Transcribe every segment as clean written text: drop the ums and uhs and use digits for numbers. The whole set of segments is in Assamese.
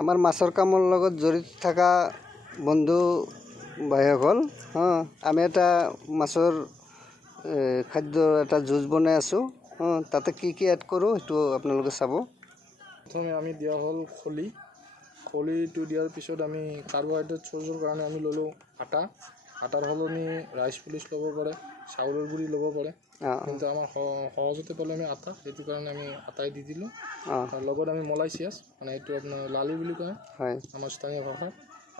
আমাৰ মাছৰ কামৰ লগত জড়িত থকা বন্ধু ভাইসকল আমি এটা মাছৰ খাদ্য এটা জুচ বনাই আছোঁ তাতে কি কি এড কৰোঁ সেইটো আপোনালোকে চাব। প্ৰথমে আমি দিয়া হ'ল খলিটো দিয়াৰ পিছত আমি কাৰ্বহাইড্ৰেট চ'ৰ্চৰ কাৰণে আমি ল'লোঁ আটাৰ সলনি ৰাইচ পুলিচ ল'ব পাৰে, চাউলৰ গুড়ি ল'ব পাৰে, কিন্তু আমাৰ সহজতে পালে আমি আটা, সেইটো কাৰণে আমি আটাই দি দিলোঁ। আৰু লগত আমি মলাই চিয়াজ, মানে এইটো আপোনাৰ লালি বুলি কয় আমাৰ স্থানীয় ভাষাত,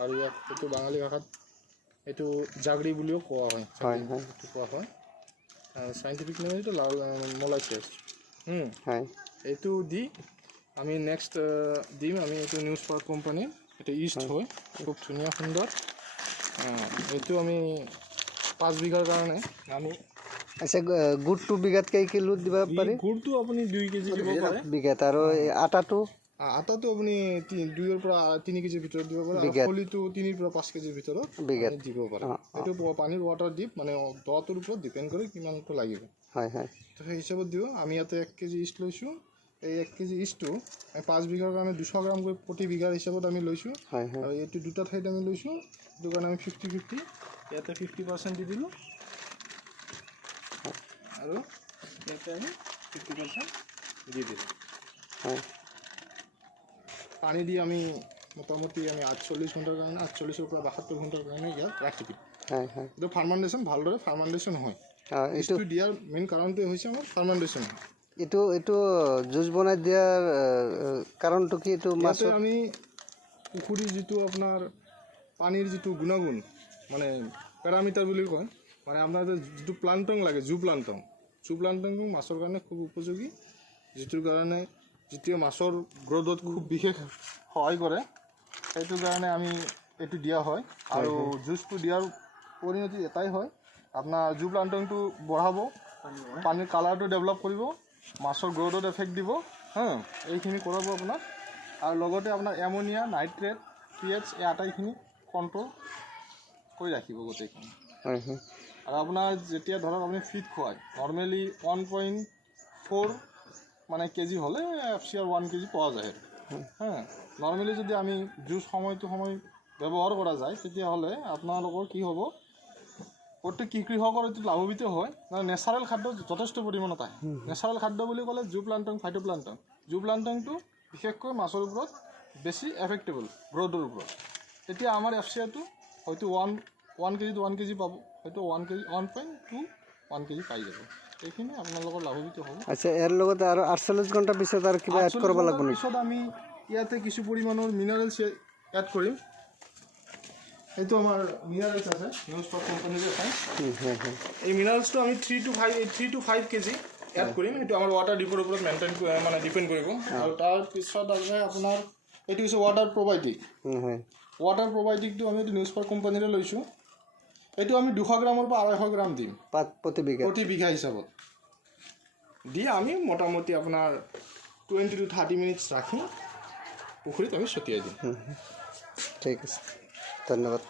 আৰু ইয়াত এইটো বাঙালী ভাষাত এইটো জাগৰি বুলিও কোৱা হয়, এইটো কোৱা হয় চাইণ্টিফিক নেম এইটো মলাই চিয়াজ। এইটো দি আমি নেক্সট দিম আমি এইটো নিউজ পাৰ্ক কোম্পানীৰ এইটো ইষ্ট হয়, খুব ধুনীয়া সুন্দৰ। এইটো আমি 5 বিঘাৰ কাৰণে আমি আচ্ছা গুড়টো বিঘাত কেই কিলো দিব পাৰি? গুড়টো আপুনি 2 কেজি দিব পাৰে বিঘাত, আৰু আটাটো আপুনি 2ৰ পৰা 3 কেজিৰ ভিতৰত দিব পাৰে, আৰু খলিটো 3ৰ পৰা 5 কেজিৰ ভিতৰত দিব পাৰে। এইটো পানীৰ ৱাটাৰ ডিপ, মানে দটোৰ ওপৰত ডিপেণ্ড কৰে কিমানটো লাগিব। তো সেই হিচাপত দিওঁ। আমি ইয়াতে 1 কেজি ইষ্ট লৈছোঁ। এই 1 কেজি ইষ্টটো 5 বিঘাৰ কাৰণে 200 গ্ৰামকৈ প্ৰতি বিঘাৰ হিচাপত আমি লৈছোঁ, আৰু এইটো দুটা ঠাইত আমি লৈছোঁ, সেইটো কাৰণে আমি 50-50 ইয়াতে 50% দি দিলোঁ, আৰু ইয়াতে আমি 50% দি দিলোঁ। পানী দি আমি মোটামুটি আমি 48 ঘণ্টাৰ কাৰণে 48ৰ পৰা 72 ঘণ্টাৰ কাৰণে ইয়াত ৰাখি দিম। এইটো ফাৰ্মাণ্টেশ্যন ভালদৰে ফাৰ্মাণ্টেশ্যন হয়। এইটো দিয়াৰ মেইন কাৰণটোৱে হৈছে আমাৰ ফাৰ্মাণ্টেশ্যন। এইটো জুচ বনাই দিয়াৰ কাৰণটো কি? এইটো মাছে আমি পুখুৰীৰ যিটো আপোনাৰ পানীৰ যিটো গুণাগুণ, মানে পেৰামিটাৰ বুলি কয়, মানে আপোনাৰ যিটো প্লান্টন লাগে, জু প্লান্টনটো মাছৰ কাৰণে খুব উপযোগী, যিটোৱে মাছৰ গ্ৰ'থত খুব বিশেষ সহায় কৰে, সেইটো কাৰণে আমি এইটো দিয়া হয়। আৰু জুচটো দিয়াৰ পৰিণতি এটাই হয়, আপোনাৰ জু প্লান্টনটো বঢ়াব, পানীৰ কালাৰটো ডেভেলপ কৰিব, মাছৰ গ্ৰ'থত এফেক্ট দিব, এইখিনি কৰাব আপোনাক। আৰু লগতে আপোনাৰ এমনিয়া, নাইট্ৰেট, pH এই আটাইখিনি কণ্ট্ৰল কৰি ৰাখিব গোটেইখিনি। আৰু আপোনাৰ যেতিয়া ধৰক আপুনি ফিড খুৱায়, নৰ্মেলি 1.4 মানে কেজি হ'লে FCR 1 কেজি পোৱা যায়। নৰ্মেলি যদি আমি জুচ সময়টো ব্যৱহাৰ কৰা যায়, তেতিয়াহ'লে আপোনালোকৰ কি হ'ব, প্ৰত্যেক কৃষকৰ এইটো লাভৱিত হয়। নেচাৰেল খাদ্য যথেষ্ট পৰিমাণত আহে। নেচাৰেল খাদ্য বুলি ক'লে জু প্লান্টন, ফাইটোপ্লান্টন। জু প্লান্টনটো বিশেষকৈ মাছৰ ওপৰত বেছি এফেক্টেবল, গ্ৰ'থৰ ওপৰত। তেতিয়া আমাৰ FCRটো হয়তো 1 কেজিত 1 কেজি পাব, হয়তো 1.2-1 কেজি পাই যাব। এইখিনি আপোনালোকৰ লাভৱিত হ'ব। আচ্ছা, ইয়াৰ লগতে আৰু 48 ঘণ্টাৰ পিছত আৰু কিবা এড কৰিব লাগিব নেকি? পিছত আমি ইয়াতে কিছু পৰিমাণৰ মিনাৰেলছ এড কৰিম। এইটো আমাৰ মিনাৰেলছ আছে, নিউজ পাৰ্ক কোম্পানীৰ আছে। এই মিনাৰেলছটো আমি 3 to 5 কেজি এড কৰিম। এইটো আমাৰ ৱাটাৰ ডিপৰ ওপৰত ডিপেণ্ড কৰিব। আৰু তাৰপিছত আছে আপোনাৰ এইটো হৈছে ৱাটাৰ প্ৰবায়টিক। ৱাটাৰ প্ৰবায়টিকটো আমি এইটো নিউজ পাৰ্ক কোম্পানীৰে লৈছোঁ। এইটো আমি 200 গ্ৰামৰ পৰা 250 গ্ৰাম দিম প্ৰতি বিঘা হিচাপত দি আমি মোটামুটি আপোনাৰ 20 to 30 মিনিটছ ৰাখি পুখুৰীত আমি ছটিয়াই দিম। ঠিক আছে, ধন্যবাদ।